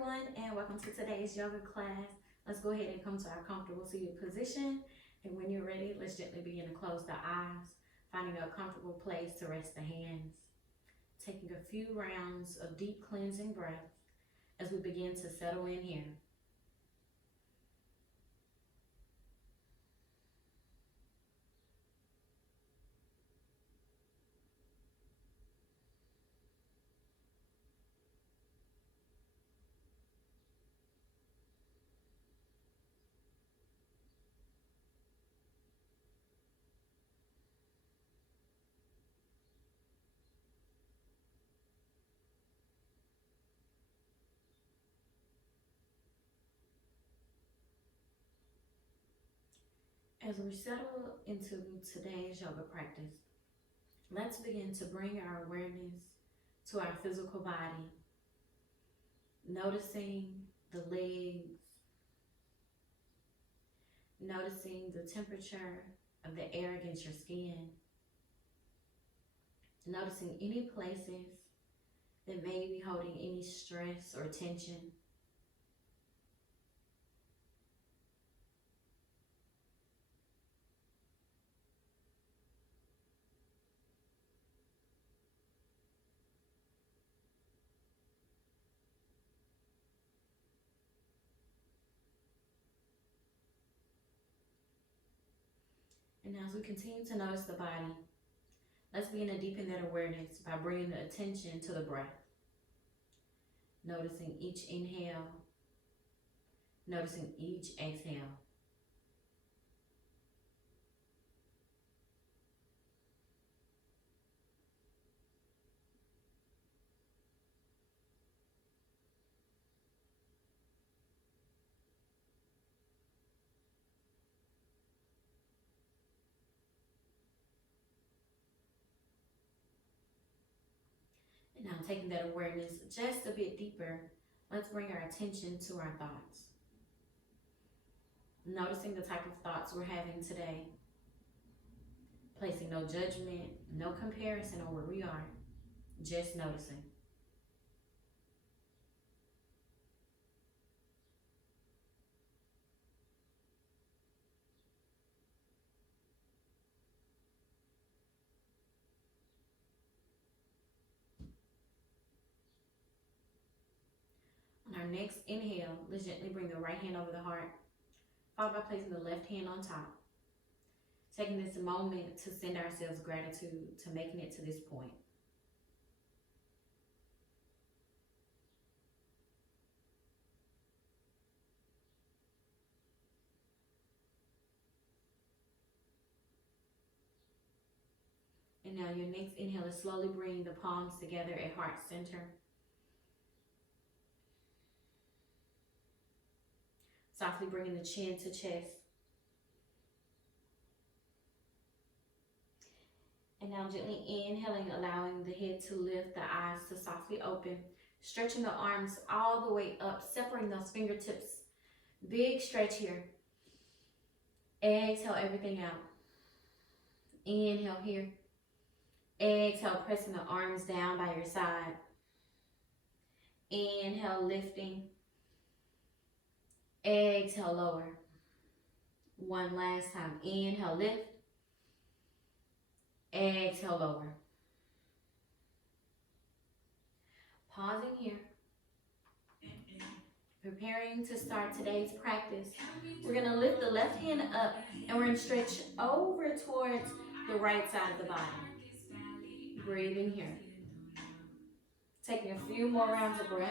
everyone, and welcome to today's yoga class. Let's go ahead and come to our comfortable seated position. And when you're ready, let's gently begin to close the eyes, finding a comfortable place to rest the hands. Taking a few rounds of deep cleansing breath as we begin to settle in here. As we settle into today's yoga practice, let's begin to bring our awareness to our physical body, noticing the legs, noticing the temperature of the air against your skin, noticing any places that may be holding any stress or tension. And as we continue to notice the body, let's begin to deepen that awareness by bringing the attention to the breath. Noticing each inhale, noticing each exhale. And now taking that awareness just a bit deeper, let's bring our attention to our thoughts. Noticing the type of thoughts we're having today. Placing no judgment, no comparison on where we are, just noticing. On our next inhale, let's gently bring the right hand over the heart, followed by placing the left hand on top. Taking this moment to send ourselves gratitude to making it to this point. And now your next inhale is slowly bringing the palms together at heart center. Softly bringing the chin to chest. And now gently inhaling, allowing the head to lift, the eyes to softly open. Stretching the arms all the way up, separating those fingertips. Big stretch here. Exhale everything out. Inhale here. Exhale, pressing the arms down by your side. Inhale, lifting. Exhale, lower. One last time. Inhale, lift. Exhale, lower. Pausing here. Preparing to start today's practice. We're going to lift the left hand up and we're going to stretch over towards the right side of the body. Breathing here. Taking a few more rounds of breath.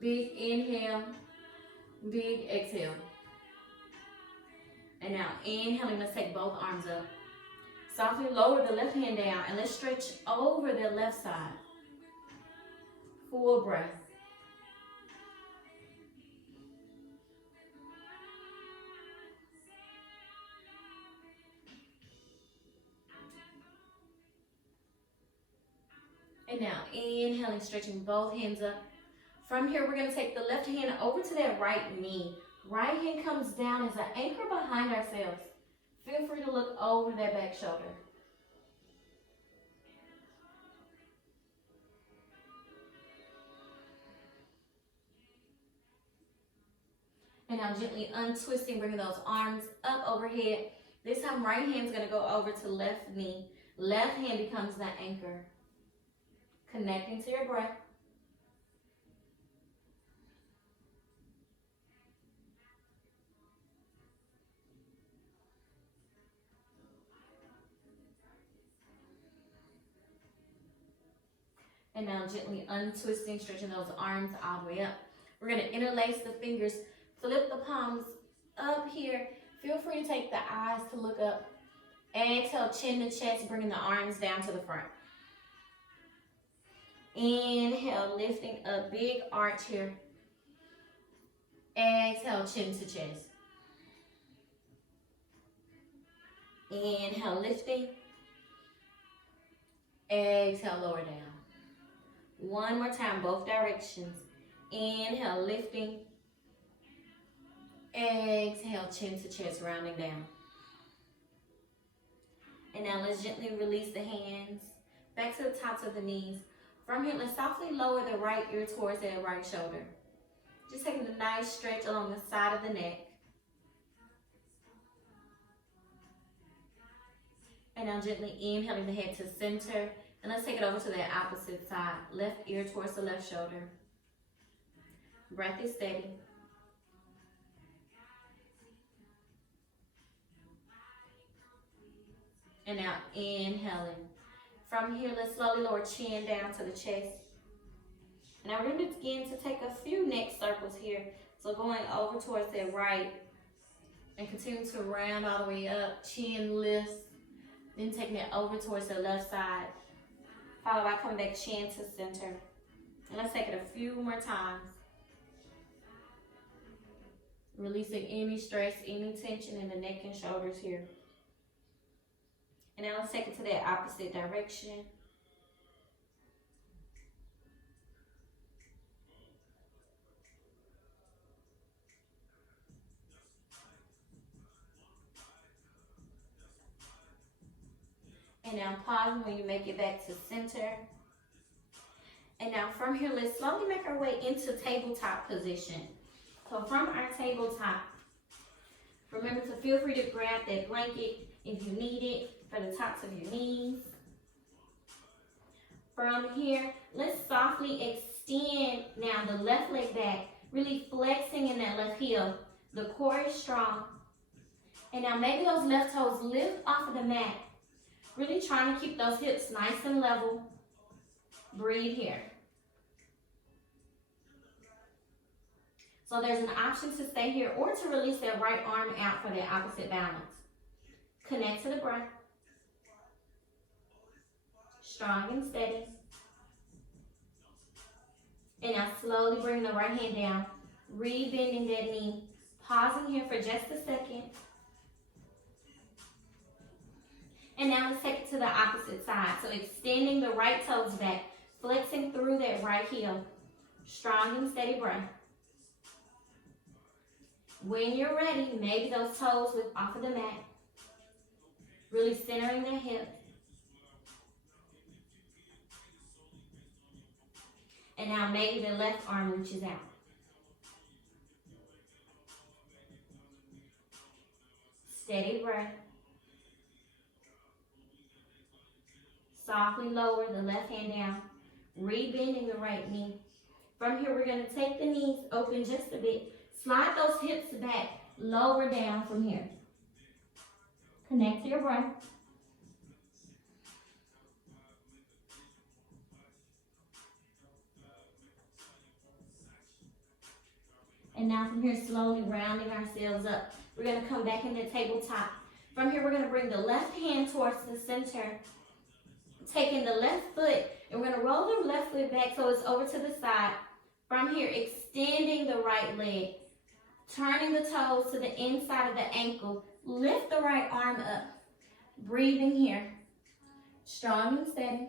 Big inhale, big exhale. And now inhaling, let's take both arms up. Softly lower the left hand down and let's stretch over the left side. Full breath. And now inhaling, stretching both hands up. From here, we're going to take the left hand over to that right knee. Right hand comes down as an anchor behind ourselves. Feel free to look over that back shoulder. And now gently untwisting, bringing those arms up overhead. This time, right hand's gonna go over to left knee. Left hand becomes the anchor. Connecting to your breath. And now gently untwisting, stretching those arms all the way up. We're gonna interlace the fingers, flip the palms up here. Feel free to take the eyes to look up. Exhale, chin to chest, bringing the arms down to the front. Inhale, lifting a big arch here. Exhale, chin to chest. Inhale, lifting. Exhale, lower down. One more time, both directions. Inhale, lifting. Exhale, chin to chest, rounding down. And now let's gently release the hands back to the tops of the knees. From here, let's softly lower the right ear towards that right shoulder. Just taking a nice stretch along the side of the neck. And now gently inhaling the head to center. And let's take it over to the opposite side. Left ear towards the left shoulder. Breath is steady. And now inhaling. From here, let's slowly lower chin down to the chest. And now we're going to begin to take a few neck circles here. So going over towards the right and continue to round all the way up. Chin lifts. Then taking it over towards the left side. Followed by coming back chin to center. And let's take it a few more times. Releasing any stress, any tension in the neck and shoulders here. And now let's take it to that opposite direction. And now pause when you make it back to center. And now from here, let's slowly make our way into tabletop position. So from our tabletop, remember to feel free to grab that blanket if you need it for the tops of your knees. From here, let's softly extend now the left leg back, really flexing in that left heel. The core is strong. And now maybe those left toes lift off of the mat. Really trying to keep those hips nice and level. Breathe here. So there's an option to stay here or to release that right arm out for that opposite balance. Connect to the breath. Strong and steady. And now slowly bring the right hand down. Rebending that knee. Pausing here for just a second. And now let's take it to the opposite side. So extending the right toes back. Flexing through that right heel. Strong and steady breath. When you're ready, maybe those toes lift off of the mat. Really centering the hip. And now maybe the left arm reaches out. Steady breath. Softly lower the left hand down. Rebending the right knee. From here, we're going to take the knees open just a bit. Slide those hips back. Lower down from here. Connect to your breath. And now from here, slowly rounding ourselves up. We're going to come back into tabletop. From here, we're going to bring the left hand towards the center. Taking the left foot, and we're going to roll the left foot back so it's over to the side. From here, extending the right leg. Turning the toes to the inside of the ankle. Lift the right arm up. Breathing here. Strong and steady.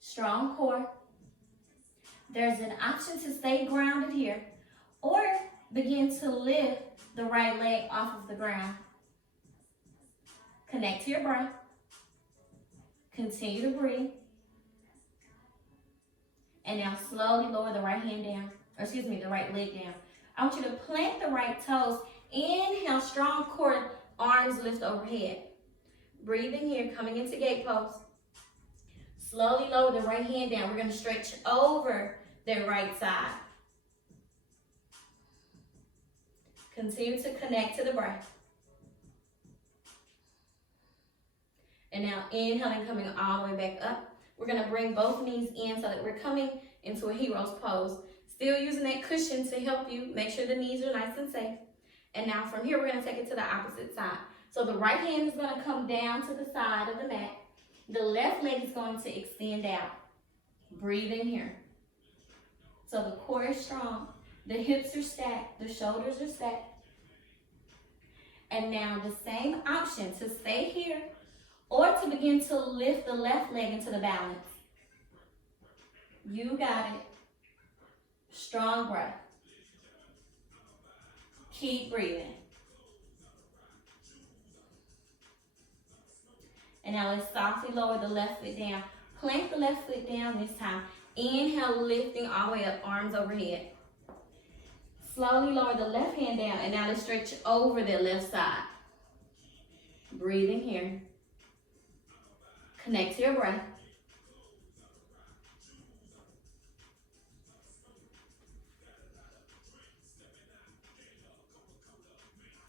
Strong core. There's an option to stay grounded here or begin to lift the right leg off of the ground. Connect to your breath. Continue to breathe. And now slowly lower the right hand down, or excuse me, the right leg down. I want you to plant the right toes. Inhale, strong core, arms lift overhead. Breathing here, coming into gate pose. Slowly lower the right hand down. We're going to stretch over the right side. Continue to connect to the breath. And now inhaling, coming all the way back up. We're going to bring both knees in so that we're coming into a hero's pose. Still using that cushion to help you. Make sure the knees are nice and safe. And now from here, we're going to take it to the opposite side. So the right hand is going to come down to the side of the mat. The left leg is going to extend out. Breathe in here. So the core is strong. The hips are stacked. The shoulders are stacked. And now the same option to stay here or to begin to lift the left leg into the balance. You got it. Strong breath. Keep breathing. And now let's softly lower the left foot down. Plant the left foot down this time. Inhale, lifting all the way up, arms overhead. Slowly lower the left hand down, and now let's stretch over the left side. Breathing here. Connect to your breath.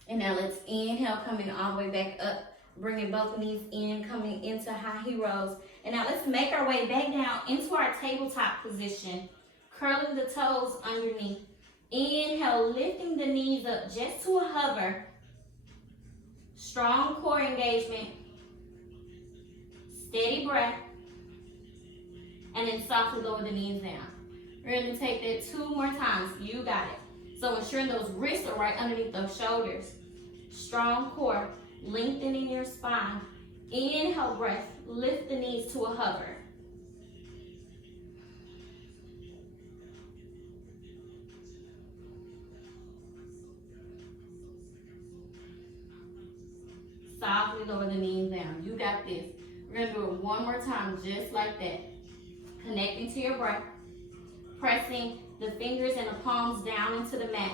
And now let's inhale, coming all the way back up, bringing both knees in, coming into high heroes. And now let's make our way back down into our tabletop position, curling the toes underneath. Inhale, lifting the knees up just to a hover. Strong core engagement. Steady breath. And then softly lower the knees down. We're going to take that 2 more times. You got it. So ensuring those wrists are right underneath those shoulders. Strong core, lengthening your spine. Inhale, breath. Lift the knees to a hover. Softly lower the knees down. You got this. We're going to do it 1 more time, just like that. Connecting to your breath. Pressing the fingers and the palms down into the mat.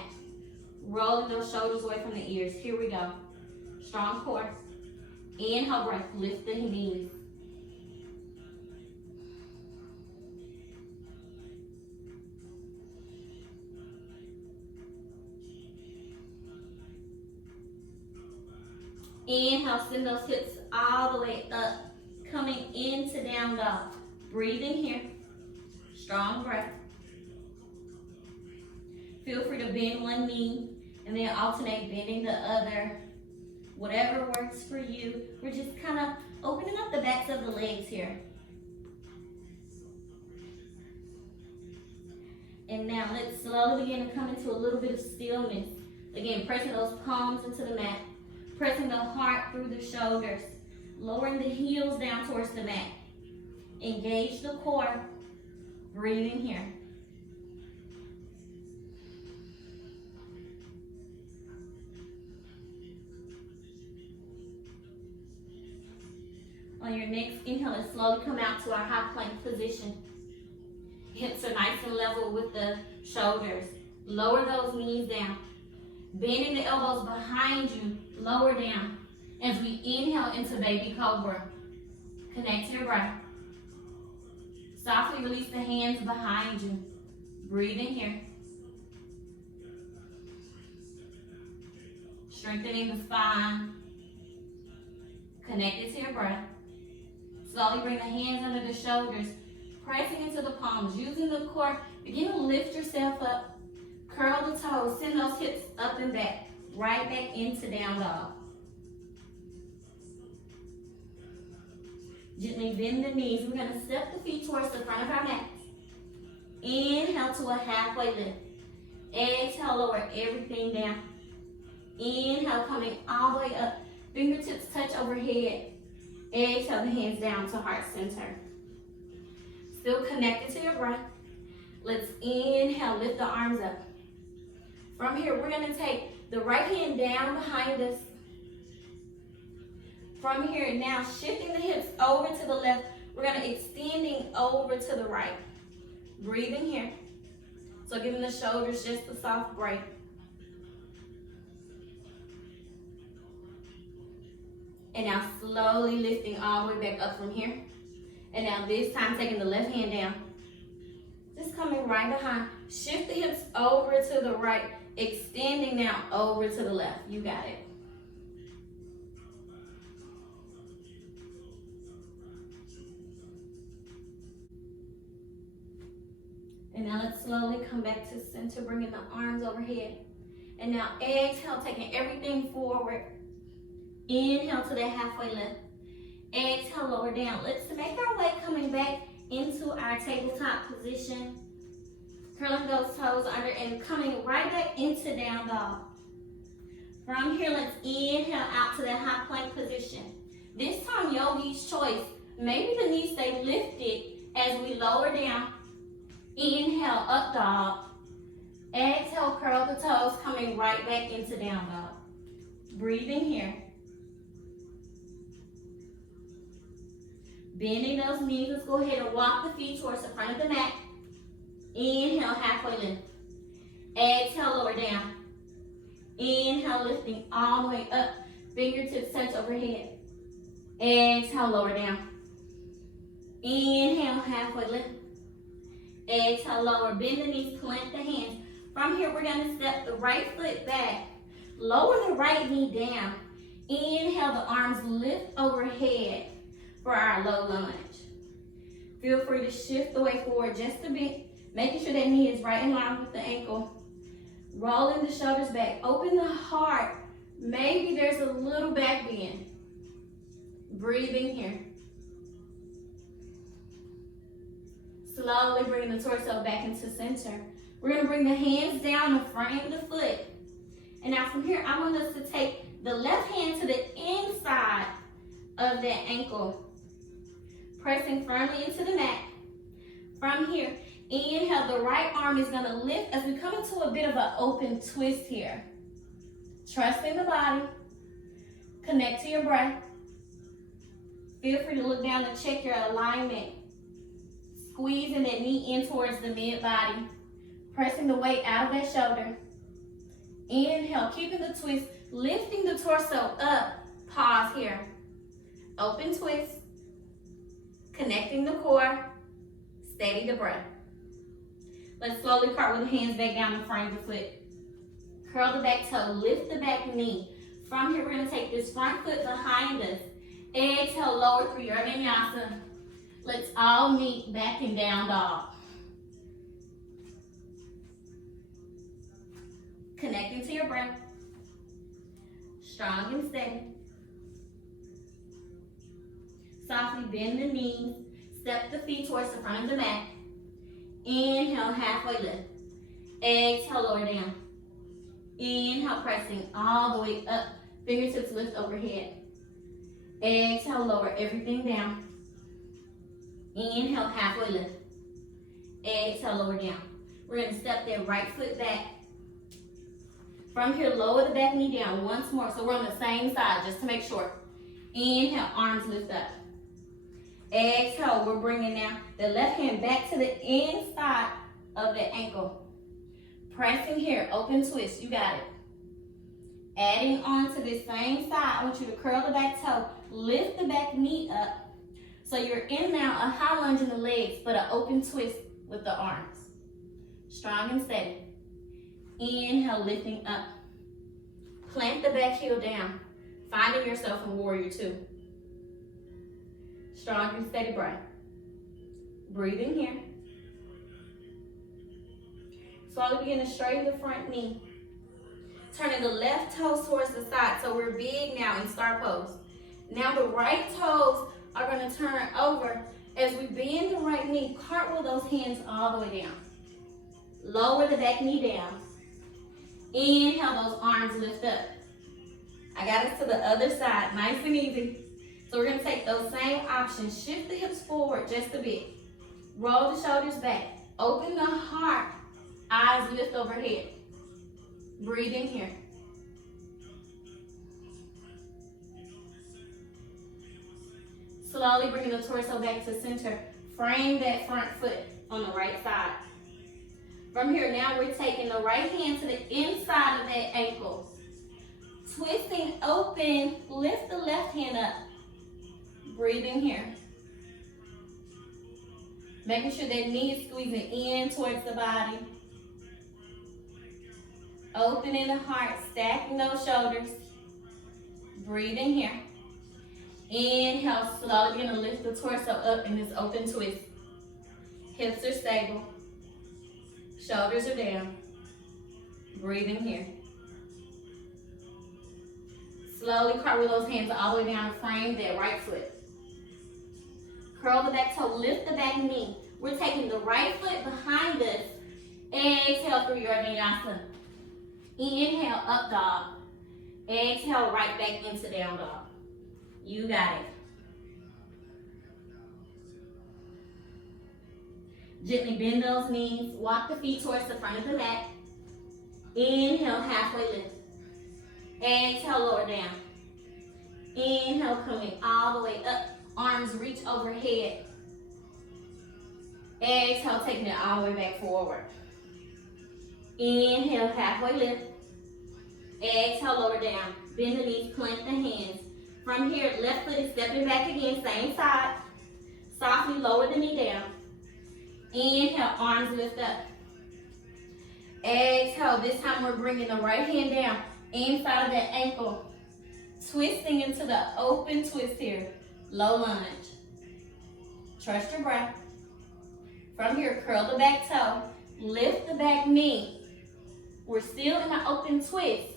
Rolling those shoulders away from the ears. Here we go. Strong core. Inhale, breath. Lift the knees. Inhale, send those hips all the way up. Coming into down dog. Breathing here. Strong breath. Feel free to bend one knee and then alternate bending the other. Whatever works for you. We're just kind of opening up the backs of the legs here. And now let's slowly begin to come into a little bit of stillness. Again, pressing those palms into the mat. Pressing the heart through the shoulders. Lowering the heels down towards the mat. Engage the core. Breathing here. On your next inhale, let's slowly come out to our high plank position. Hips are nice and level with the shoulders. Lower those knees down. Bending the elbows behind you, lower down. As we inhale into baby cobra. Connect to your breath. Softly release the hands behind you. Breathing here. Strengthening the spine. Connected to your breath. Slowly bring the hands under the shoulders, pressing into the palms, using the core. Begin to lift yourself up. Curl the toes, send those hips up and back, right back into down dog. Gently bend the knees. We're going to step the feet towards the front of our mats. Inhale to a halfway lift. Exhale, lower everything down. Inhale, coming all the way up. Fingertips touch overhead. Exhale the hands down to heart center. Still connected to your breath. Let's inhale, lift the arms up. From here, we're going to take the right hand down behind us. From here, now shifting the hips over to the left, we're going to extending over to the right. Breathing here. So giving the shoulders just a soft break. And now slowly lifting all the way back up from here. And now this time taking the left hand down. Just coming right behind. Shift the hips over to the right. Extending now over to the left. You got it. And now let's slowly come back to center, bringing the arms overhead. And now exhale, taking everything forward. Inhale to that halfway lift. Exhale, lower down. Let's make our way coming back into our tabletop position. Curling those toes under and coming right back into down dog. From here, let's inhale out to that high plank position. This time, yogi's choice. Maybe the knees stay lifted as we lower down. Inhale, up dog. Exhale, curl the toes, coming right back into down dog. Breathing here. Bending those knees, let's go ahead and walk the feet towards the front of the mat. Inhale, halfway lift. Exhale, lower down. Inhale, lifting all the way up. Fingertips touch overhead. Exhale, lower down. Inhale, halfway lift. Exhale, lower. Bend the knees, plant the hands. From here, we're going to step the right foot back. Lower the right knee down. Inhale, the arms lift overhead for our low lunge. Feel free to shift the way forward just a bit, making sure that knee is right in line with the ankle. Rolling the shoulders back. Open the heart. Maybe there's a little back bend. Breathing here. Slowly bring the torso back into center. We're going to bring the hands down the front of the foot. And now from here, I want us to take the left hand to the inside of that ankle. Pressing firmly into the mat. From here, inhale, the right arm is going to lift as we come into a bit of an open twist here. Trusting the body. Connect to your breath. Feel free to look down and check your alignment. Squeezing that knee in towards the mid-body. Pressing the weight out of that shoulder. Inhale, keeping the twist, lifting the torso up. Pause here. Open twist. Connecting the core. Steady the breath. Let's slowly cartwheel the hands back down the front of the foot. Curl the back toe, lift the back knee. From here, we're going to take this front foot behind us. Exhale, lower through your vinyasa. Let's all meet back in down dog. Connecting to your breath. Strong and steady. Softly bend the knees. Step the feet towards the front of the mat. Inhale, halfway lift. Exhale, lower down. Inhale, pressing all the way up. Fingertips lift overhead. Exhale, lower everything down. Inhale, halfway lift. Exhale, lower down. We're going to step that right foot back. From here, lower the back knee down once more. So we're on the same side, just to make sure. Inhale, arms lift up. Exhale, we're bringing now the left hand back to the inside of the ankle. Pressing here, open twist, you got it. Adding on to this same side, I want you to curl the back toe, lift the back knee up. So you're in now a high lunge in the legs, but an open twist with the arms. Strong and steady. Inhale, lifting up. Plant the back heel down, finding yourself in warrior two. Strong and steady breath. Breathing here. Slowly begin to straighten the front knee. Turning the left toes towards the side. So we're big now in star pose. Now the right toes are going to turn over as we bend the right knee. Cartwheel those hands all the way down. Lower the back knee down. Inhale, those arms lift up. I got us to the other side, nice and easy. So we're going to take those same options. Shift the hips forward just a bit. Roll the shoulders back. Open the heart. Eyes lift overhead. Breathing here. Slowly bringing the torso back to center. Frame that front foot on the right side. From here, now we're taking the right hand to the inside of that ankle. Twisting open, lift the left hand up. Breathe in here. Making sure that knee is squeezing in towards the body. Opening the heart, stacking those shoulders. Breathe in here. Inhale, slowly begin to lift the torso up in this open twist. Hips are stable. Shoulders are down. Breathe in here. Slowly cartwheel those hands all the way down and frame that right foot. Curl the back toe, lift the back knee. We're taking the right foot behind us. Exhale through your vinyasa. Inhale, up dog. Exhale, right back into down dog. You got it. Gently bend those knees. Walk the feet towards the front of the mat. Inhale, halfway lift. Exhale, lower down. Inhale, coming all the way up. Arms reach overhead. Exhale, taking it all the way back forward. Inhale, halfway lift. Exhale, lower down. Bend the knees, plant the hands. From here, left foot is stepping back again, same side. Softly lower the knee down. Inhale, arms lift up. Exhale, this time we're bringing the right hand down inside of that ankle. Twisting into the open twist here. Low lunge. Trust your breath. From here, curl the back toe. Lift the back knee. We're still in the open twist.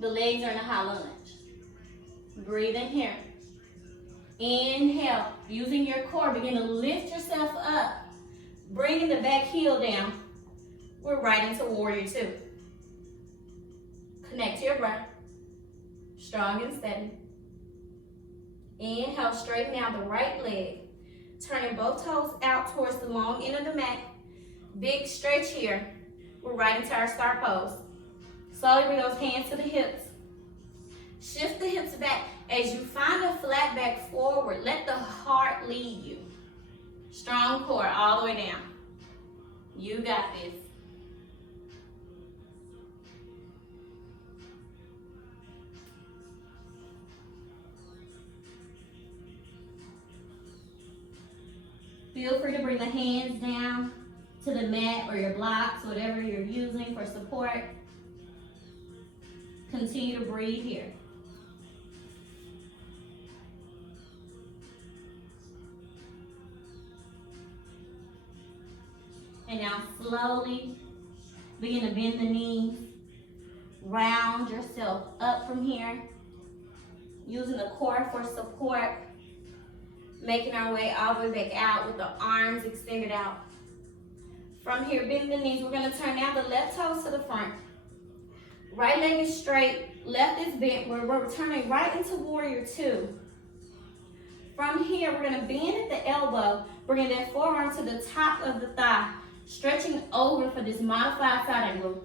The legs are in a high lunge. Breathe in here. Inhale. Using your core, begin to lift yourself up. Bringing the back heel down. We're right into warrior two. Connect to your breath. Strong and steady. Inhale, straighten out the right leg. Turning both toes out towards the long end of the mat. Big stretch here. We're right into our star pose. Slowly bring those hands to the hips. Shift the hips back. As you find a flat back forward, let the heart lead you. Strong core all the way down. You got this. Feel free to bring the hands down to the mat or your blocks, whatever you're using for support. Continue to breathe here. And now slowly begin to bend the knees. Round yourself up from here. Using the core for support. Making our way all the way back out with the arms extended out. From here, bend the knees. We're going to turn now the left toes to the front. Right leg is straight, left is bent. We're turning right into warrior two. From here, we're going to bend at the elbow. Bring that forearm to the top of the thigh. Stretching over for this modified side angle.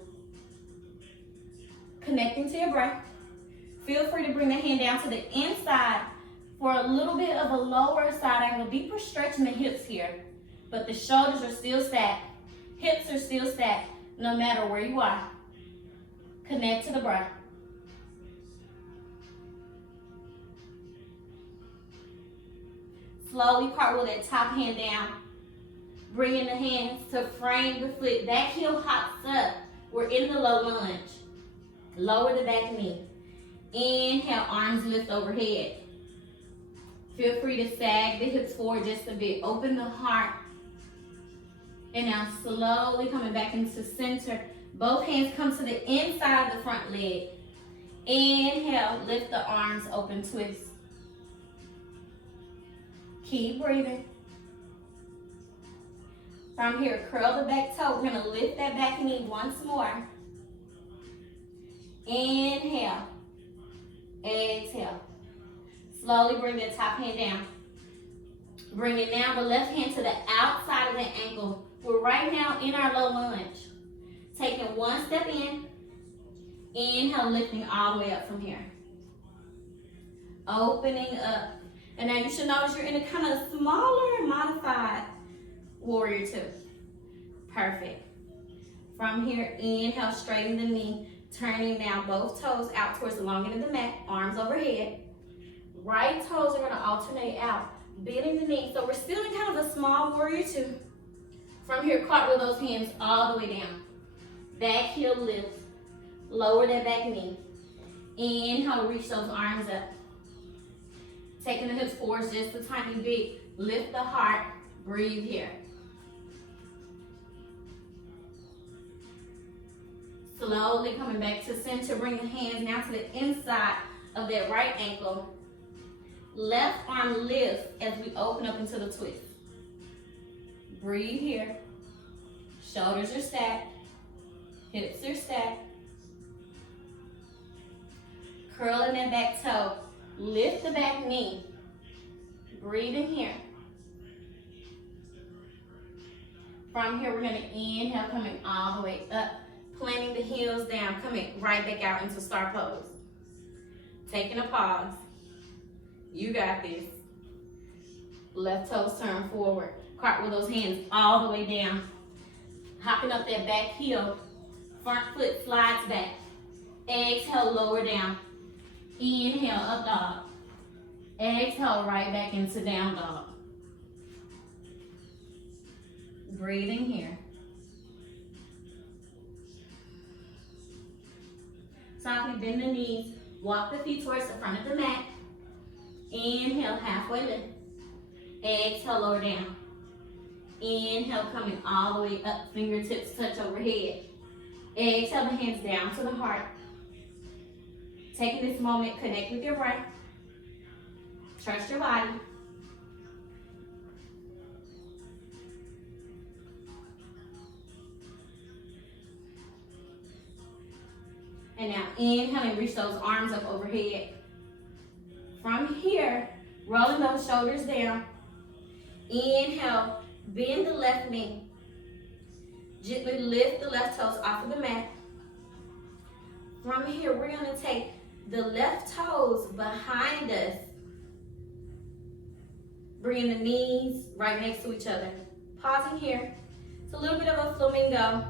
Connecting to your breath. Feel free to bring the hand down to the inside for a little bit of a lower side angle. Deeper stretch in the hips here. But the shoulders are still stacked. Hips are still stacked, no matter where you are. Connect to the breath. Slowly cartwheel that top hand down. Bringing the hands to frame the foot. Back heel hops up. We're in the low lunge. Lower the back knee. Inhale, arms lift overhead. Feel free to sag the hips forward just a bit. Open the heart. And now slowly coming back into center. Both hands come to the inside of the front leg. Inhale, lift the arms, open twist. Keep breathing. From here, curl the back toe. We're going to lift that back knee once more. Inhale. Exhale. Slowly bring the top hand down. Bring it now, the left hand to the outside of the ankle. We're right now in our low lunge. Taking one step in. Inhale, lifting all the way up from here. Opening up. And now you should notice you're in a kind of smaller, modified warrior two. Perfect. From here, inhale, straighten the knee. Turning now both toes out towards the long end of the mat, arms overhead. Right toes are gonna alternate out, bending the knee. So we're still in kind of a small warrior two. From here, cartwheel those hands all the way down. Back heel lifts, lower that back knee. Inhale, reach those arms up. Taking the hips forward just a tiny bit. Lift the heart, breathe here. Slowly coming back to center, bring the hands now to the inside of that right ankle. Left arm lifts as we open up into the twist. Breathe here. Shoulders are stacked. Hips are stacked. Curling that back toe. Lift the back knee. Breathe in here. From here, we're going to inhale, coming all the way up. Planting the heels down, coming right back out into star pose. Taking a pause. You got this. Left toes turn forward. Cartwheel those hands all the way down. Hopping up that back heel. Front foot slides back. Exhale, lower down. Inhale, up dog. Exhale, right back into down dog. Breathing here. Softly bend the knees. Walk the feet towards the front of the mat. Inhale, halfway lift. Exhale, lower down. Inhale, coming all the way up. Fingertips touch overhead. Exhale, the hands down to the heart. Taking this moment, connect with your breath. Trust your body. And now inhaling, reach those arms up overhead. From here, rolling those shoulders down. Inhale, bend the left knee. Gently lift the left toes off of the mat. From here, we're gonna take the left toes behind us. Bringing the knees right next to each other. Pausing here. It's a little bit of a flamingo.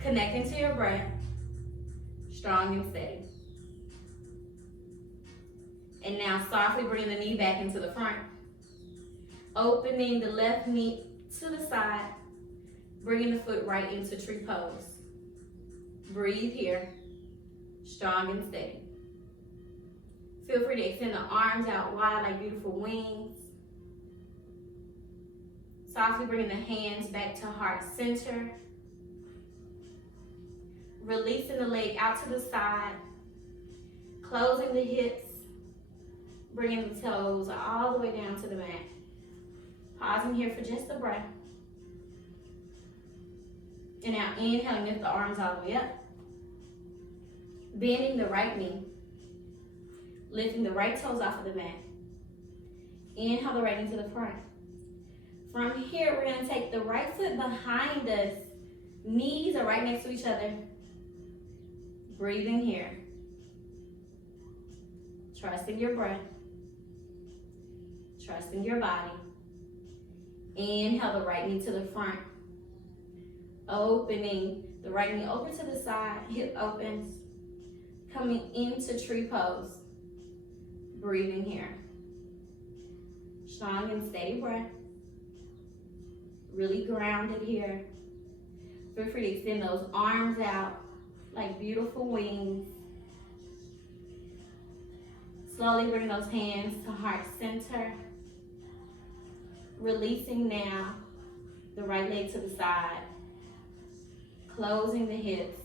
Connecting to your breath. Strong and steady. And now softly bring the knee back into the front. Opening the left knee to the side. Bringing the foot right into tree pose. Breathe here. Strong and steady. Feel free to extend the arms out wide like beautiful wings. Softly bringing the hands back to heart center. Releasing the leg out to the side. Closing the hips. Bringing the toes all the way down to the mat. Pausing here for just a breath. And now inhaling, lift the arms all the way up. Bending the right knee. Lifting the right toes off of the mat. Inhale the right knee to the front. From here, we're going to take the right foot behind us. Knees are right next to each other. Breathing here. Trusting your breath. Trusting your body. Inhale the right knee to the front. Opening the right knee over to the side. Hip opens. Coming into tree pose. Breathing here. Strong and steady breath. Really grounded here. Feel free to extend those arms out like beautiful wings. Slowly bring those hands to heart center. Releasing now the right leg to the side. Closing the hips.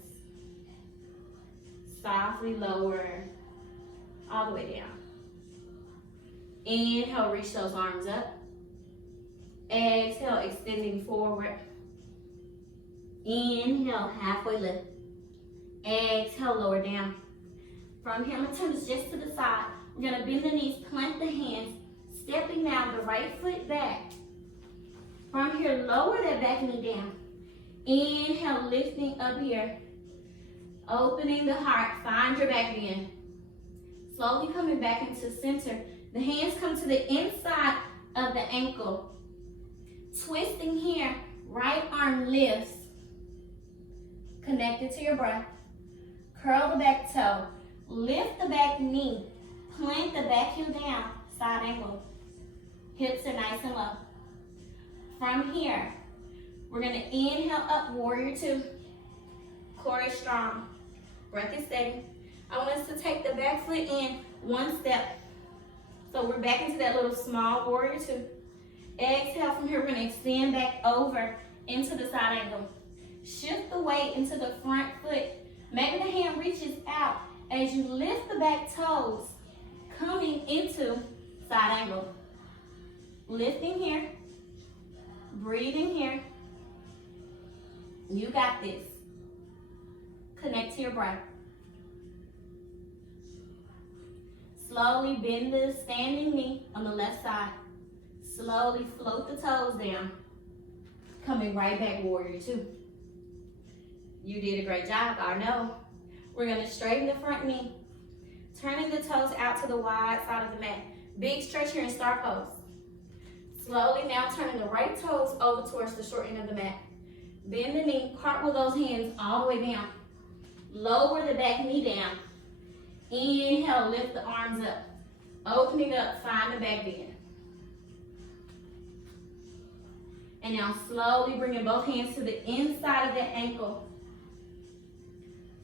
Softly lower all the way down. Inhale, reach those arms up. Exhale, extending forward. Inhale, halfway lift. Exhale, lower down. From here, I'm going to turn this just to the side. We're going to bend the knees, plant the hands, stepping down the right foot back. From here, lower that back knee down. Inhale, lifting up here. Opening the heart, find your back bend. Slowly coming back into center. The hands come to the inside of the ankle. Twisting here, right arm lifts. Connected to your breath. Curl the back toe. Lift the back knee. Plant the back heel down. Side angle. Hips are nice and low. From here, we're gonna inhale up, warrior two. Core is strong. Breath is steady. I want us to take the back foot in one step. So we're back into that little small warrior two. Exhale from here, we're gonna extend back over into the side angle. Shift the weight into the front foot. Maybe the hand reaches out as you lift the back toes, coming into side angle. Lifting here, breathing here. You got this. Connect to your breath. Slowly bend the standing knee on the left side. Slowly float the toes down. Coming right back, warrior two. You did a great job, I know. We're gonna straighten the front knee. Turning the toes out to the wide side of the mat. Big stretch here in star pose. Slowly now turning the right toes over towards the short end of the mat. Bend the knee, cartwheel those hands all the way down. Lower the back knee down. Inhale, lift the arms up. Opening up, find the back bend. And now slowly bringing both hands to the inside of that ankle.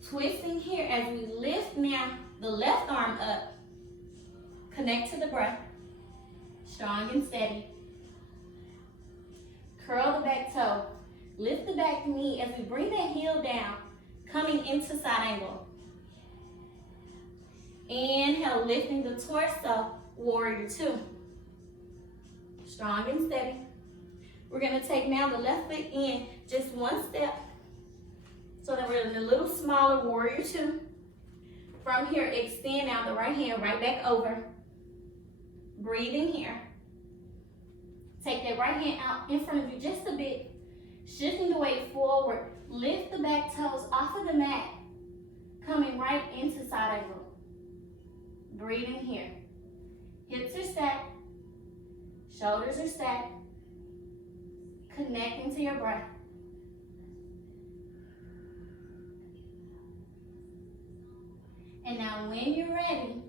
Twisting here as we lift now the left arm up. Connect to the breath. Strong and steady. Curl the back toe. Lift the back knee as we bring that heel down, coming into side angle. Inhale, lifting the torso, warrior two. Strong and steady. We're gonna take now the left foot in just one step so that we're in a little smaller warrior two. From here, extend now the right hand right back over. Breathing here. Take that right hand out in front of you just a bit. Shifting the weight forward. Lift the back toes off of the mat. Coming right into side angle. Breathing here. Hips are stacked. Shoulders are stacked. Connecting to your breath. And now when you're ready,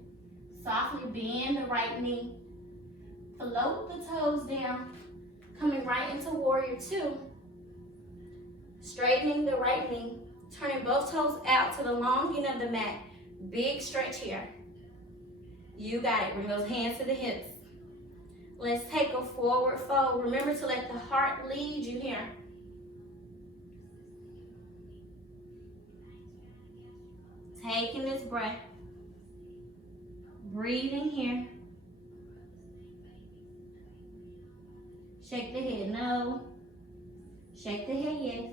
softly bend the right knee. Float the toes down, coming right into warrior two. Straightening the right knee, turning both toes out to the long end of the mat. Big stretch here. You got it. Bring those hands to the hips. Let's take a forward fold. Remember to let the heart lead you here. Taking this breath. Breathing here. Shake the head, no. Shake the head, yes.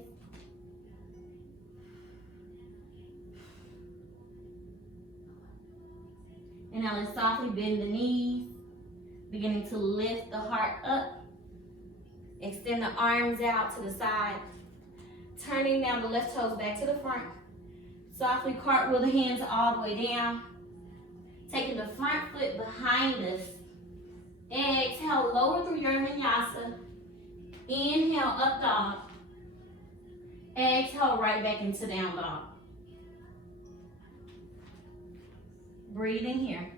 And now let's softly bend the knees, beginning to lift the heart up. Extend the arms out to the side. Turning now the left toes back to the front. Softly cartwheel the hands all the way down. Taking the front foot behind us. Exhale, lower through your vinyasa. Inhale, up dog. Exhale, right back into down dog. Breathing here.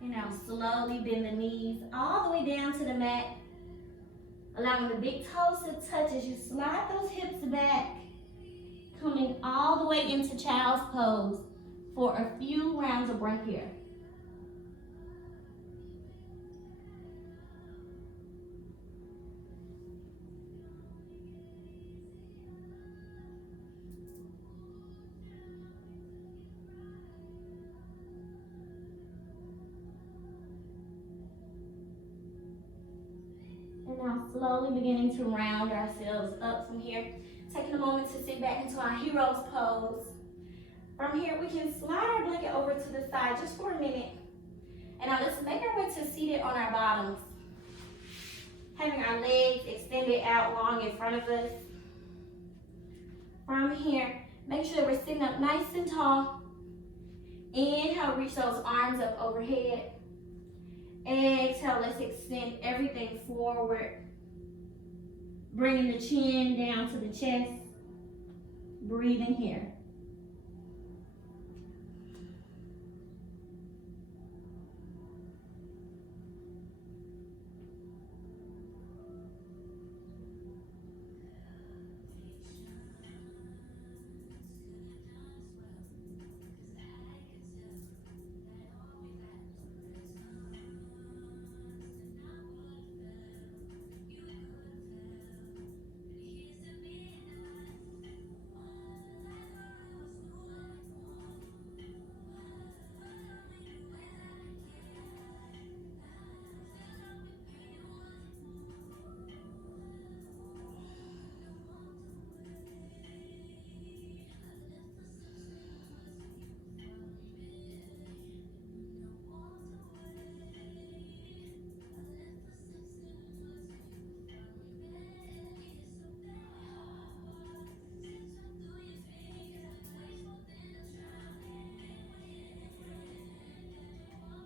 And now slowly bend the knees all the way down to the mat. Allowing the big toes to touch as you slide those hips back. Coming all the way into child's pose for a few rounds of breath here. And now slowly beginning to round ourselves up from here. Taking a moment to sit back into our hero's pose. From here, we can slide our blanket over to the side just for a minute. And now let's make our way to seated on our bottoms. Having our legs extended out long in front of us. From here, make sure that we're sitting up nice and tall. Inhale, reach those arms up overhead. Exhale, let's extend everything forward. Bringing the chin down to the chest. Breathing here.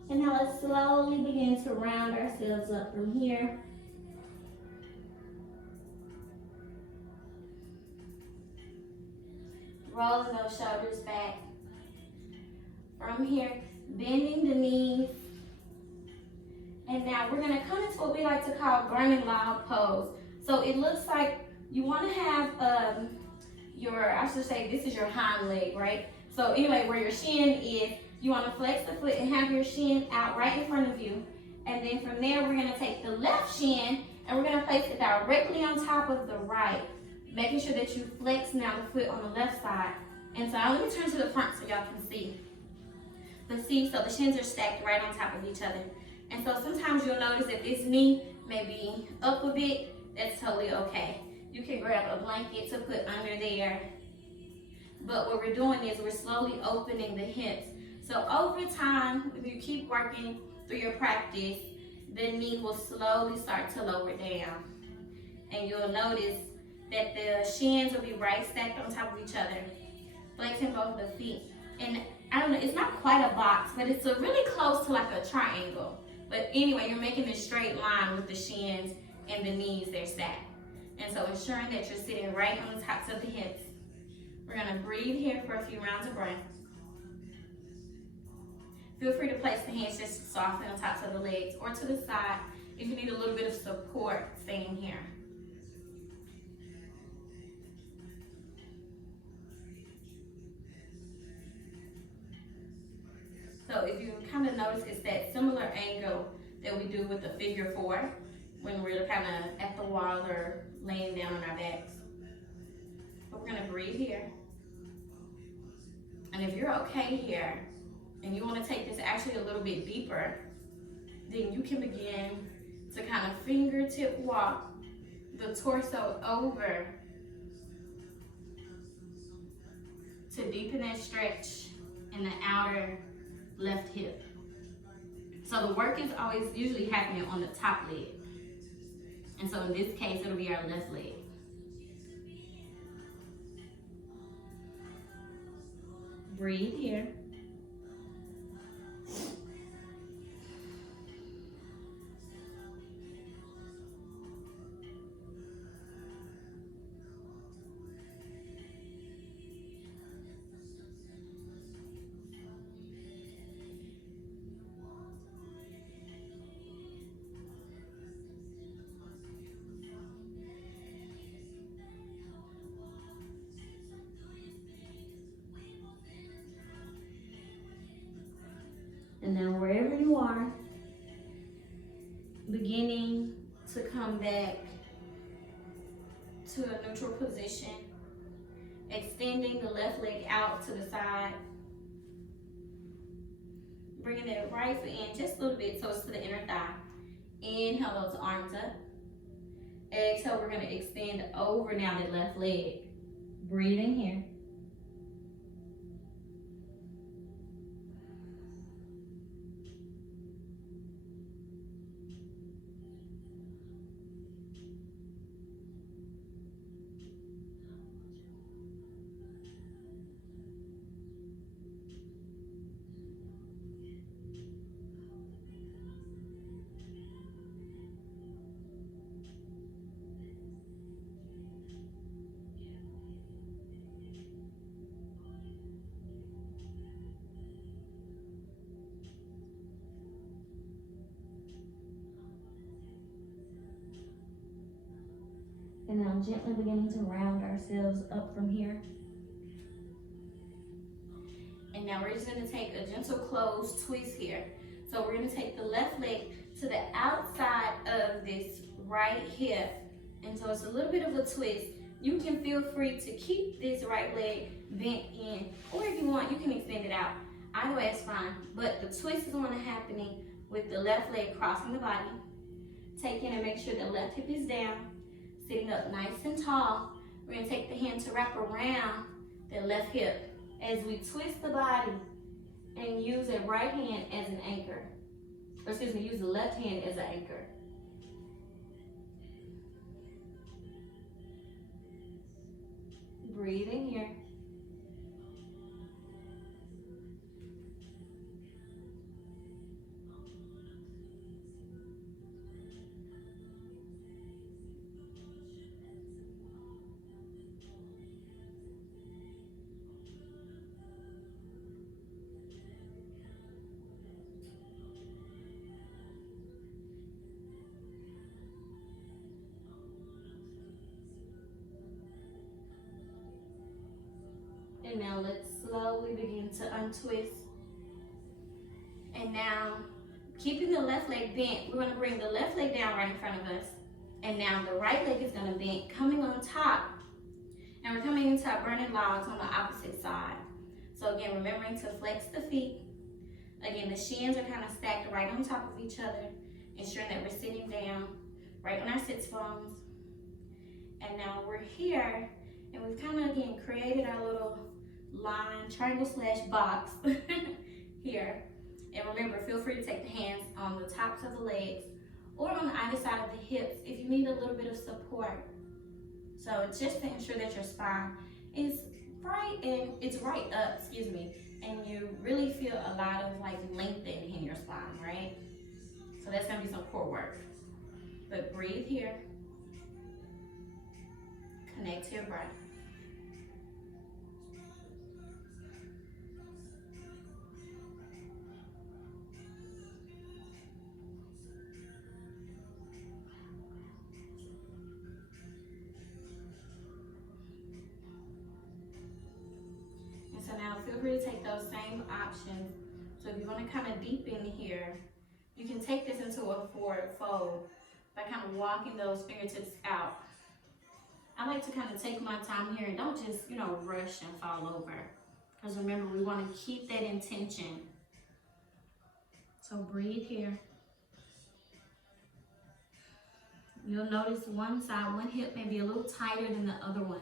And now let's slowly begin to round ourselves up from here. Rolling those shoulders back. From here, bending the knees. And now we're gonna come into what we like to call burning loud pose. So it looks like you wanna have this is your hind leg, right? So anyway, where your shin is, you wanna flex the foot and have your shin out right in front of you. And then from there, we're gonna take the left shin and we're gonna place it directly on top of the right, making sure that you flex now the foot on the left side. And so let me turn to the front so y'all can see. So the shins are stacked right on top of each other. And so sometimes you'll notice that this knee may be up a bit. That's totally okay. You can grab a blanket to put under there. But what we're doing is we're slowly opening the hips. So over time, if you keep working through your practice, the knee will slowly start to lower down. And you'll notice that the shins will be right stacked on top of each other, flexing both the feet. And I don't know, it's not quite a box, but it's really close to like a triangle. But anyway, you're making a straight line with the shins and the knees, they're stacked. And so ensuring that you're sitting right on the tops of the hips. We're gonna breathe here for a few rounds of breath. Feel free to place the hands just softly on tops of the legs or to the side if you need a little bit of support staying here. So if you kind of notice, it's that similar angle that we do with the figure four when we're kind of at the wall or laying down on our backs. But we're gonna breathe here. And if you're okay here and you wanna take this actually a little bit deeper, then you can begin to kind of fingertip walk the torso over to deepen that stretch in the outer left hip. So the work is always usually happening on the top leg. And so in this case, it'll be our left leg. Breathe here. And then wherever you are, beginning to come back to a neutral position, extending the left leg out to the side, bringing that right foot in just a little bit so it's to the inner thigh. Inhale those arms up. Exhale, we're gonna extend over now that left leg. Breathing here. And now gently beginning to round ourselves up from here. And now we're just gonna take a gentle closed twist here. So we're gonna take the left leg to the outside of this right hip. And so it's a little bit of a twist. You can feel free to keep this right leg bent in, or if you want, you can extend it out. Either way is fine, but the twist is only happening with the left leg crossing the body. Take in and make sure the left hip is down, sitting up nice and tall. We're gonna take the hand to wrap around the left hip as we twist the body and use a right hand as an anchor. Or excuse me, use the left hand as an anchor. Breathe in here. And now let's slowly begin to untwist. And now, keeping the left leg bent, we're gonna bring the left leg down right in front of us. And now the right leg is gonna bend, coming on top. And we're coming into our burning logs on the opposite side. So again, remembering to flex the feet. Again, the shins are kind of stacked right on top of each other, ensuring that we're sitting down right on our sits bones. And now we're here, and we've kind of, again, created our little line, triangle slash box here. And remember, feel free to take the hands on the tops of the legs or on either side of the hips if you need a little bit of support. So it's just to ensure that your spine is right and it's right up, excuse me, and you really feel a lot of like lengthening in your spine, right? So that's gonna be some core work. But breathe here. Connect to your breath. And so now feel free to take those same options. So if you want to kind of deepen here, you can take this into a forward fold by kind of walking those fingertips out. I like to kind of take my time here and don't just, rush and fall over. Because remember, we want to keep that intention. So breathe here. You'll notice one side, one hip may be a little tighter than the other one.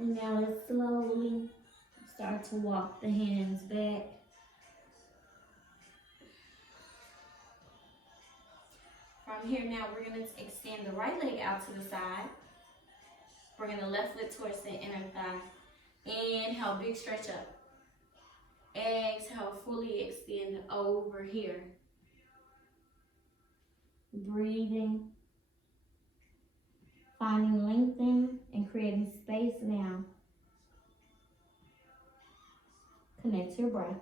And now let's slowly start to walk the hands back. From here now, we're going to extend the right leg out to the side. Bringing the left foot towards the inner thigh. Inhale, big stretch up. Exhale, fully extend over here. Breathing. Finding lengthen and creating space now. Connect to your breath.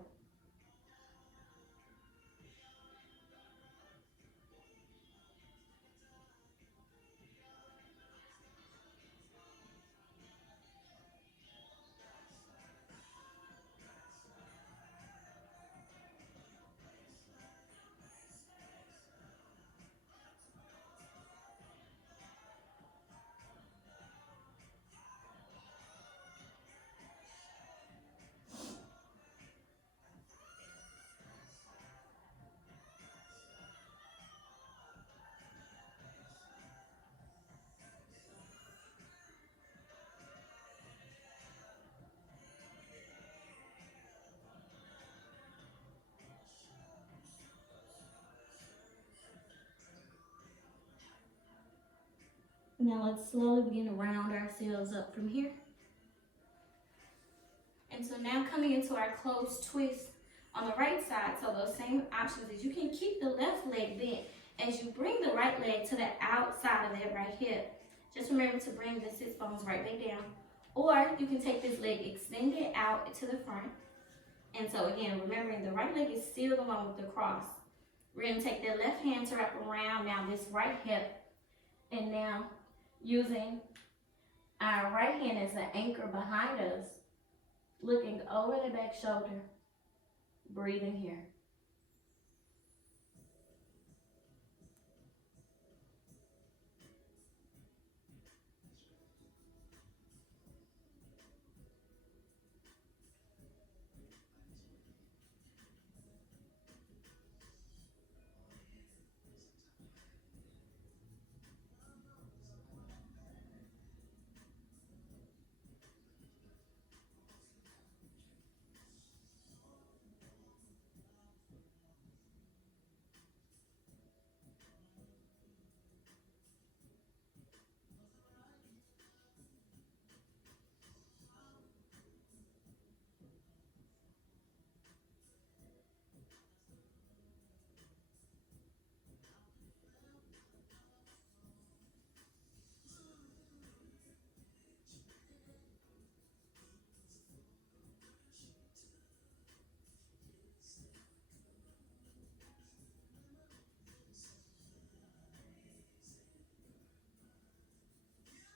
Now let's slowly begin to round ourselves up from here. And so now coming into our closed twist on the right side, so those same options is you can keep the left leg bent as you bring the right leg to the outside of that right hip. Just remember to bring the sits bones right back down. Or you can take this leg extended out to the front. And so again, remembering the right leg is still the one with the cross. We're gonna take that left hand to wrap around now this right hip. And now using our right hand as the anchor behind us, looking over the back shoulder, breathing here.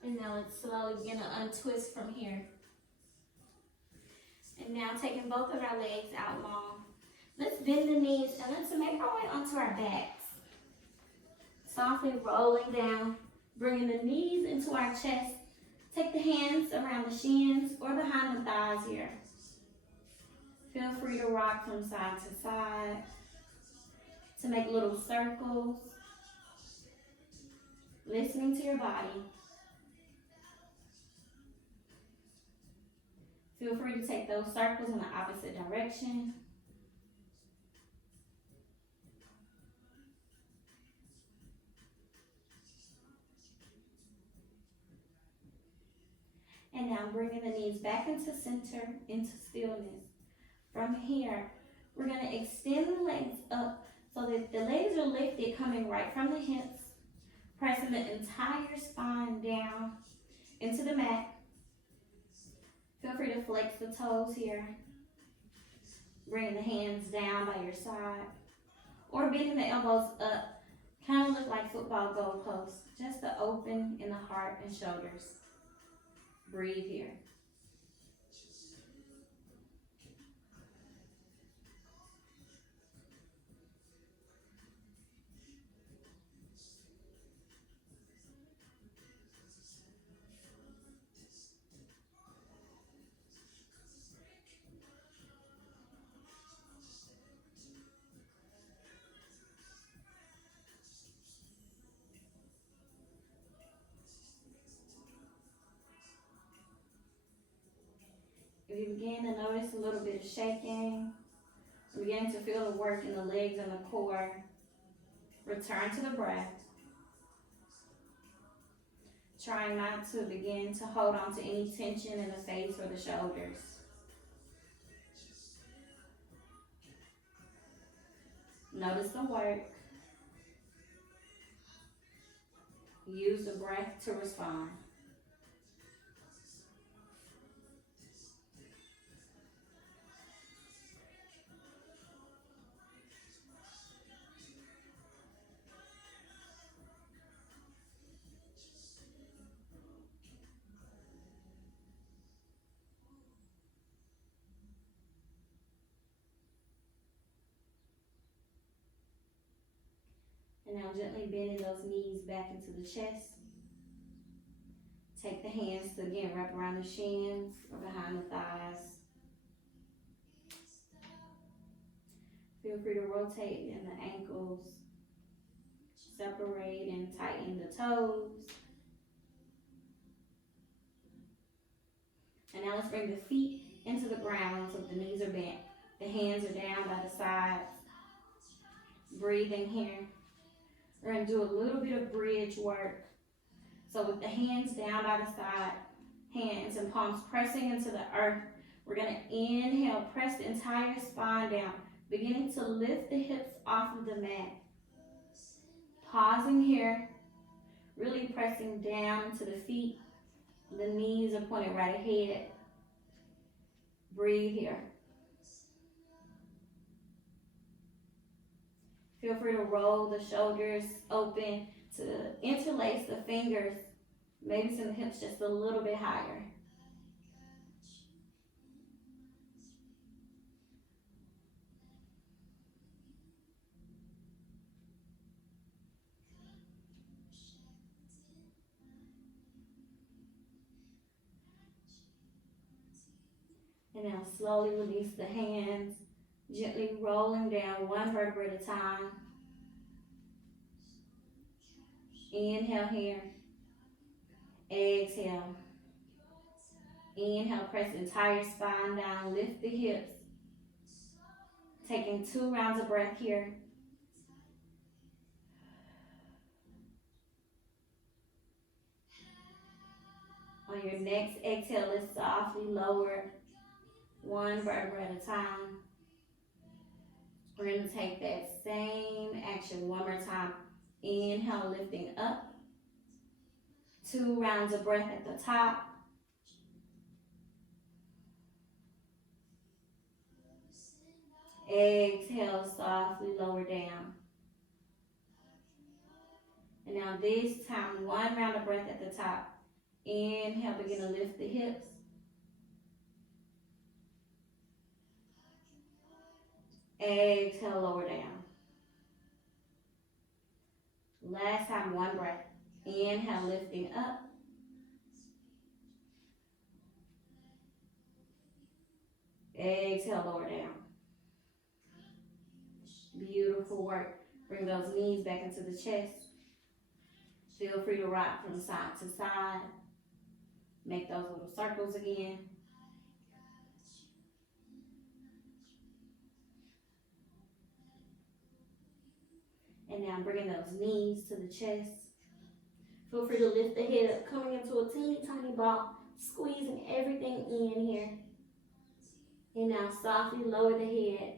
And now let's slowly begin to untwist from here. And now taking both of our legs out long. Let's bend the knees and let's make our way onto our backs. Softly rolling down, bringing the knees into our chest. Take the hands around the shins or behind the thighs here. Feel free to rock from side to side, to make little circles, listening to your body. Feel free to take those circles in the opposite direction. And now bringing the knees back into center, into stillness. From here, we're going to extend the legs up so that the legs are lifted, coming right from the hips, pressing the entire spine down into the mat. Feel free to flex the toes here. Bring the hands down by your side. Or bending the elbows up, kind of look like football goalposts, just to open in the heart and shoulders. Breathe here. If you begin to notice a little bit of shaking, begin to feel the work in the legs and the core, return to the breath. Trying not to begin to hold on to any tension in the face or the shoulders. Notice the work. Use the breath to respond. And now gently bending those knees back into the chest. Take the hands to again wrap around the shins or behind the thighs. Feel free to rotate in the ankles. Separate and tighten the toes. And now let's bring the feet into the ground so the knees are bent. The hands are down by the sides. Breathing here. We're going to do a little bit of bridge work. So with the hands down by the side, hands and palms pressing into the earth, we're going to inhale, press the entire spine down, beginning to lift the hips off of the mat. Pausing here, really pressing down into the feet. The knees are pointed right ahead. Breathe here. Feel free to roll the shoulders open, to interlace the fingers. Maybe send the hips just a little bit higher. And now slowly release the hands, gently rolling down one vertebra at a time. Inhale here. Exhale. Inhale, press the entire spine down, lift the hips. Taking 2 rounds of breath here. On your next exhale, let's softly lower one vertebra at a time. We're going to take that same action one more time. Inhale, lifting up. 2 rounds of breath at the top. Exhale, softly lower down. And now this time, 1 round of breath at the top. Inhale, begin to lift the hips. Exhale, lower down. Last time, 1 breath. Inhale, lifting up. Exhale, lower down. Beautiful work. Bring those knees back into the chest. Feel free to rock from side to side. Make those little circles again. And now bringing those knees to the chest. Feel free to lift the head up, coming into a teeny tiny ball, squeezing everything in here. And now softly lower the head.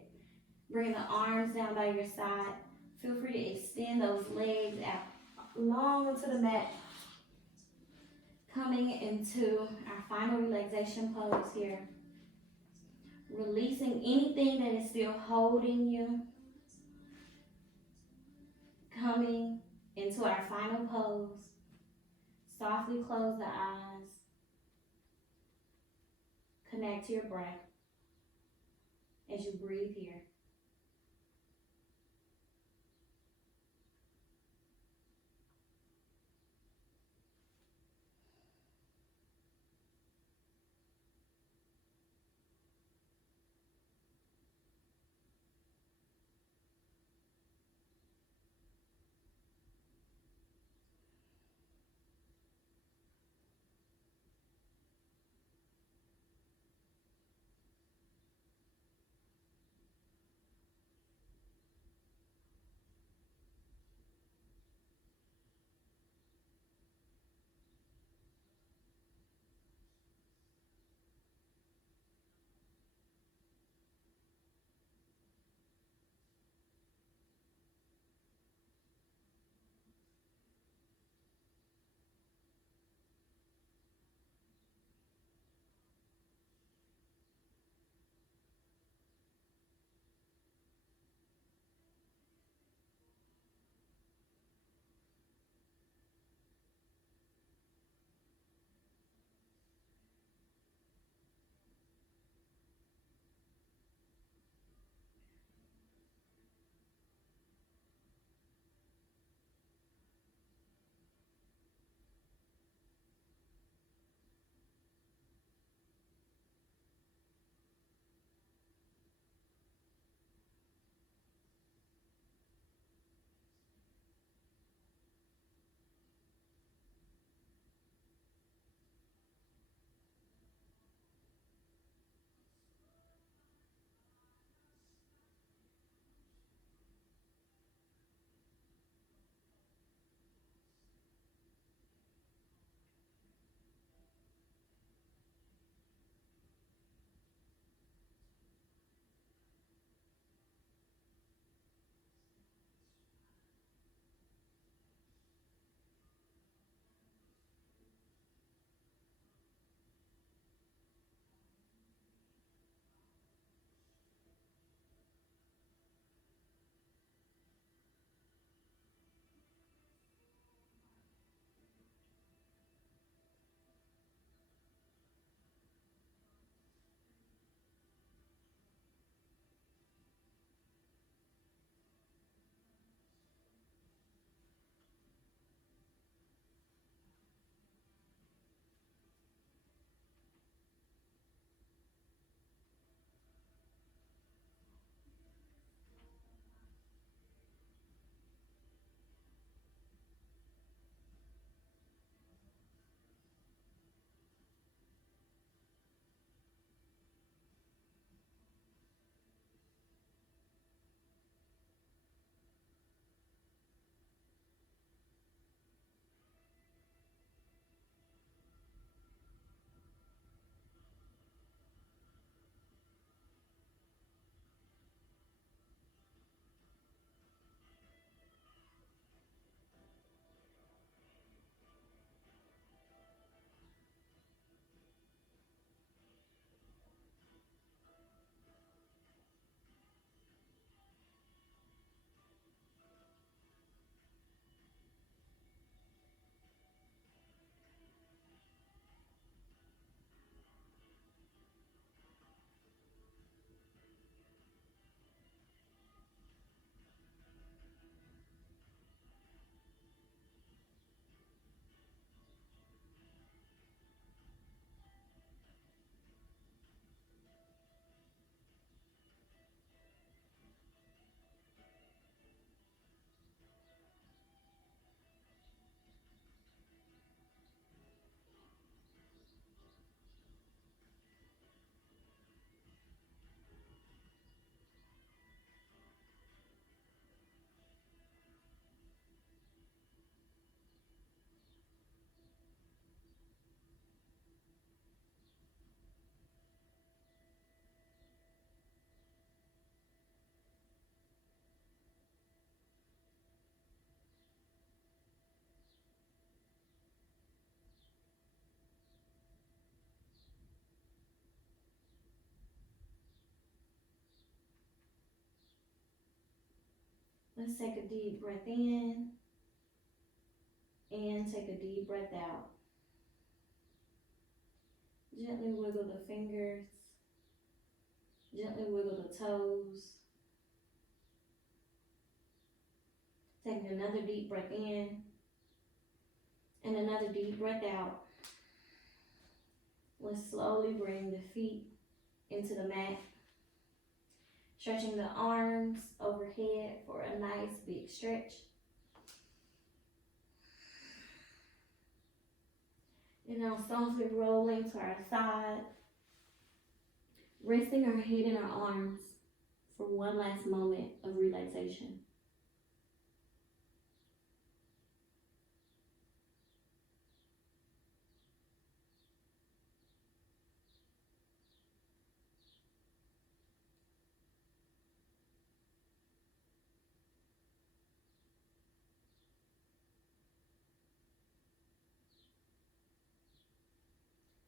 Bring the arms down by your side. Feel free to extend those legs out long into the mat. Coming into our final relaxation pose here. Releasing anything that is still holding you. Coming into our final pose. Softly close the eyes. Connect to your breath as you breathe here. Let's take a deep breath in and take a deep breath out. Gently wiggle the fingers. Gently wiggle the toes. Taking another deep breath in and another deep breath out. Let's slowly bring the feet into the mat. Stretching the arms overhead for a nice big stretch. And now softly rolling to our side. Resting our head in our arms for one last moment of relaxation.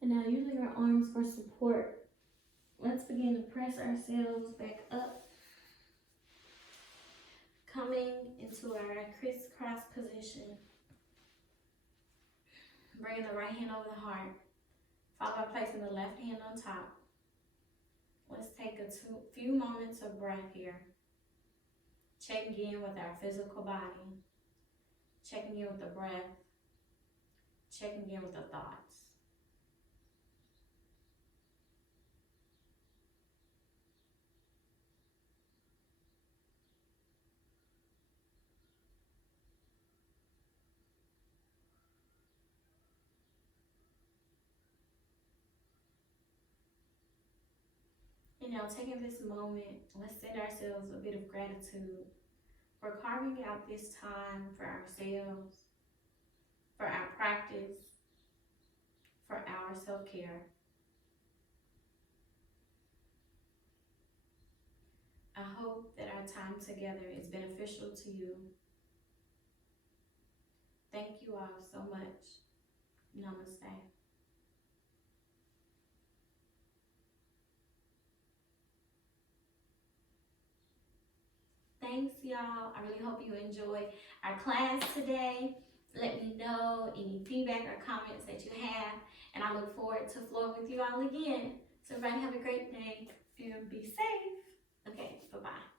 And now using our arms for support, let's begin to press ourselves back up. Coming into our crisscross position. Bringing the right hand over the heart, followed by placing the left hand on top. Let's take a few moments of breath here. Checking in with our physical body. Checking in with the breath. Checking in with the thoughts. And now taking this moment, let's send ourselves a bit of gratitude for carving out this time for ourselves, for our practice, for our self-care. I hope that our time together is beneficial to you. Thank you all so much. Namaste. Thanks, y'all. I really hope you enjoyed our class today. Let me know any feedback or comments that you have, and I look forward to flowing with you all again. So everybody have a great day and be safe. Okay, bye-bye.